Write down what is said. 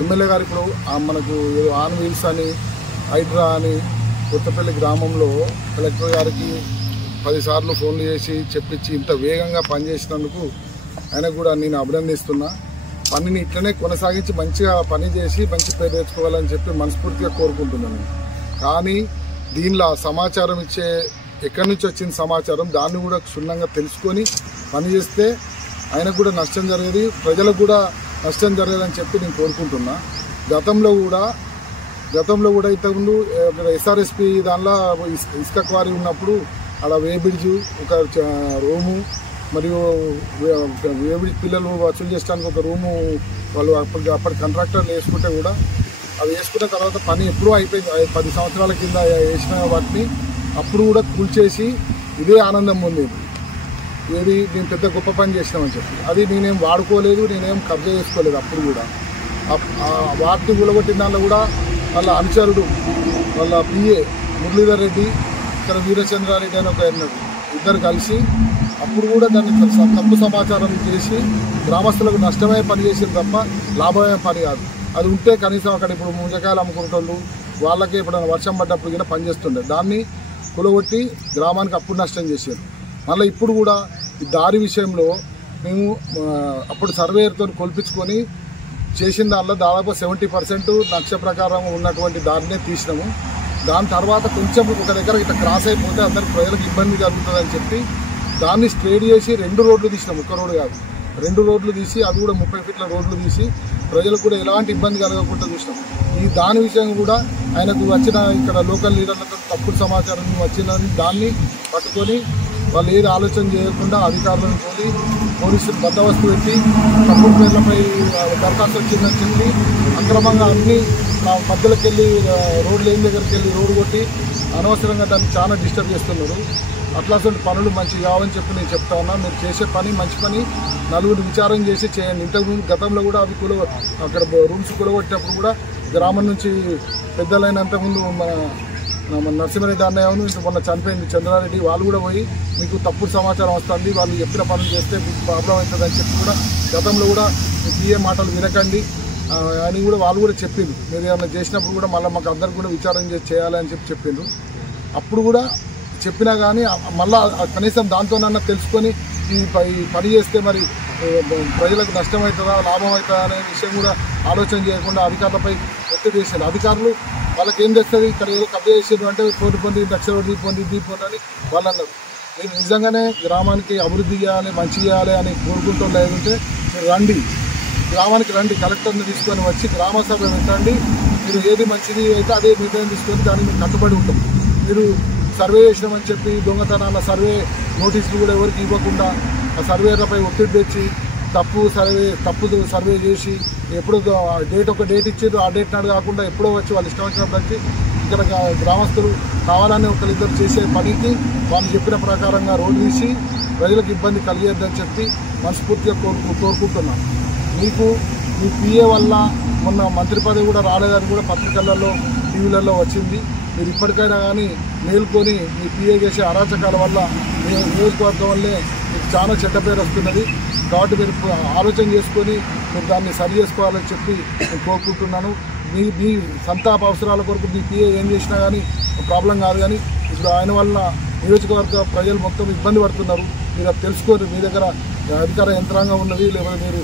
MLA గారు ఇప్పుడు మనకు ఆన్ వీల్స్ అని హైడ్రా అని కొత్తపల్లి గ్రామంలో కలెక్టర్ గారికి 10 సార్లు ఫోన్లు చేసి చెప్పించి ఇంత వేగంగా పనిచేసినందుకు ఆయన కూడా నేను అభినందిస్తున్నా. పనిని ఇట్లనే కొనసాగించి మంచిగా పని చేసి మంచి పేరు తెచ్చుకోవాలని చెప్పి మనస్ఫూర్తిగా కోరుకుంటున్నాను. కానీ దీనిలో సమాచారం ఇచ్చే ఎక్కడి నుంచి వచ్చిన సమాచారం దాన్ని కూడా క్షుణ్ణంగా తెలుసుకొని పనిచేస్తే ఆయనకు కూడా నష్టం జరిగేది, ప్రజలకు కూడా నష్టం జరగదని చెప్పి నేను కోరుకుంటున్నా. గతంలో కూడా ఇంతకుముందు ఎస్ఆర్ఎస్పి దానిలో ఇసుక క్వారీ ఉన్నప్పుడు అలా వేబ్రిడ్జు ఒక రూము మరియు వేబ్రిడ్జ్ పిల్లలు వసూలు చేయడానికి ఒక రూము వాళ్ళు అప్పటి కాంట్రాక్టర్లు వేసుకుంటే కూడా అవి వేసుకున్న తర్వాత పని ఎప్పుడూ అయిపోయింది. 10 సంవత్సరాల కింద వేసిన వాటిని అప్పుడు కూడా కూల్చేసి ఇదే ఆనందం పొందేది. ఏది మేము పెద్ద గొప్ప పని చేసినామని చెప్పి అది నేనేం వాడుకోలేదు, నేనేం కబ్జా చేసుకోలేదు. అప్పుడు కూడా వాటిని కూలగొట్టిన దానిలో కూడా వాళ్ళ అనుచరుడు వాళ్ళ పిఏ మురళీధర్ రెడ్డి ఇక్కడ వీరచంద్రారెడ్డి అని ఒక ఇద్దరు కలిసి అప్పుడు కూడా దాన్ని తప్పు సమాచారం చేసి గ్రామస్తులకు నష్టమే పని చేసింది తప్ప లాభమే పని కాదు. అది ఉంటే కనీసం అక్కడ ఇప్పుడు ముంజకాయలు అమ్ముకుంటోళ్ళు వాళ్ళకి ఎప్పుడైనా వర్షం పడ్డప్పుడు కూడా పనిచేస్తుండే, దాన్ని కూలగొట్టి గ్రామానికి అప్పుడు నష్టం చేశారు. మళ్ళీ ఇప్పుడు కూడా ఈ దారి విషయంలో మేము అప్పుడు సర్వేయర్తో కొల్పించుకొని చేసిన దానిలో దాదాపు 70% నక్ష ప్రకారం ఉన్నటువంటి దారినే తీసినాము. దాని తర్వాత కొంచెం ఒక దగ్గర ఇట్లా క్రాస్ అయిపోతే అందరికి ప్రజలకు ఇబ్బంది కలుగుతుందని చెప్పి దాన్ని స్ట్రేట్ చేసి 2 రోడ్లు తీసినాం, ఒక్క రోడ్డు కాదు 2 రోడ్లు తీసి అది కూడా 30 ఫీట్ల రోడ్లు తీసి ప్రజలకు కూడా ఎలాంటి ఇబ్బంది కలగకుండా చూసినాం. ఈ దాని విషయం కూడా ఆయనకు వచ్చిన ఇక్కడ లోకల్ లీడర్లతో తప్పుడు సమాచారం వచ్చిందని దాన్ని పట్టుకొని వాళ్ళు ఏది ఆలోచన చేయకుండా అధికారులను పోయి పోలీసులు బందోబస్తు పెట్టి తప్పుడు పేర్లపై దరఖాస్తు వచ్చిందని చెప్పి అక్రమంగా అన్ని మధ్యలోకి వెళ్ళి రోడ్లు లేని దగ్గరికి వెళ్ళి రోడ్డు కొట్టి అనవసరంగా దాన్ని చాలా డిస్టర్బ్ చేస్తున్నారు. అట్లాంటి పనులు మంచి కావని చెప్పి నేను చెప్తా ఉన్నా. మీరు చేసే పని మంచి పని, నలుగురు విచారం చేసి చేయండి. ఇంతకుముందు గతంలో కూడా అవి అక్కడ రూమ్స్ కూలగొట్టినప్పుడు కూడా గ్రామం నుంచి పెద్దలైనంతకుముందు మన నరసింహారెడ్డి అన్నయ్యను మొన్న చనిపోయింది చంద్రారెడ్డి, వాళ్ళు కూడా పోయి మీకు తప్పుడు సమాచారం వస్తుంది, వాళ్ళు చెప్పిన పనులు చేస్తే మీకు ప్రాబ్లం అవుతుందని చెప్పి కూడా గతంలో కూడా పిఏ మాటలు వినకండి అని కూడా వాళ్ళు కూడా చెప్పిండ్రు. మీరు ఏమైనా చేసినప్పుడు కూడా మళ్ళీ మాకు అందరికి కూడా విచారం చేయాలి అని చెప్పి చెప్పిండ్రు. అప్పుడు కూడా చెప్పినా కానీ మళ్ళీ కనీసం దాంతోనన్నా తెలుసుకొని ఈ పని చేస్తే మరి ప్రజలకు నష్టమవుతుందా లాభం అవుతుందా అనే విషయం కూడా ఆలోచన చేయకుండా అధికారులపై ఒత్తిడి చేశారు. అధికారులు వాళ్ళకి ఏం తెస్తుంది, ఇక్కడ ఏదో కబ్జా చేసేది అంటే కోటి పొంది లక్ష పొంది దీపొంది అని వాళ్ళు అన్నారు. మీరు నిజంగానే గ్రామానికి అభివృద్ధి చేయాలి, మంచి చేయాలి అని కోరుకుంటుంటే మీరు రండి, గ్రామానికి రండి, కలెక్టర్ని తీసుకొని వచ్చి గ్రామ సభ పెట్టండి. మీరు ఏది మంచిది అయితే అదే నిర్ణయం తీసుకొని దానికి మీరు కట్టుబడి ఉంటాం. మీరు సర్వే చేసినామని చెప్పి దొంగతనాల సర్వే నోటీసులు కూడా ఎవరికి ఇవ్వకుండా ఆ సర్వేలపై ఒత్తిడి తెచ్చి తప్పు సర్వే చేసి ఎప్పుడు ఒక డేట్ ఇచ్చారు, ఆ డేట్ నాడు కాకుండా ఎప్పుడో వచ్చి వాళ్ళు ఇష్టం వచ్చినప్పుడు వచ్చి ఇక్కడ గ్రామస్తులు కావాలని ఒకరిద్దరు చేసే పనికి వాళ్ళు చెప్పిన ప్రకారంగా రోడ్డు తీసి ప్రజలకు ఇబ్బంది కలిగేద్దని చెప్పి మనస్ఫూర్తిగా కోరుకుంటున్నాను. మీకు మీ పిఏ వల్ల మొన్న మంత్రి పదవి కూడా రాలేదని కూడా పత్రికలలో టీవీలలో వచ్చింది. మీరు ఇప్పటికైనా కానీ మేల్కొని మీ పిఏ చేసే అరాచకాల వల్ల మీ నియోజకవర్గం వల్లే మీకు చాలా చెడ్డ పేరు వస్తున్నది. కాబట్టి మీరు ఆలోచన చేసుకొని మీరు దాన్ని సరి చేసుకోవాలని చెప్పి నేను కోరుకుంటున్నాను. మీ సంతాప అవసరాల కొరకు మీ పిఏ ఏం చేసినా కానీ ప్రాబ్లం కాదు. కానీ ఇప్పుడు ఆయన వల్ల నియోజకవర్గ ప్రజలు మొత్తం ఇబ్బంది పడుతున్నారు. మీరు అది తెలుసుకొని మీ దగ్గర అధికార యంత్రాంగం ఉన్నది, లేకపోతే మీరు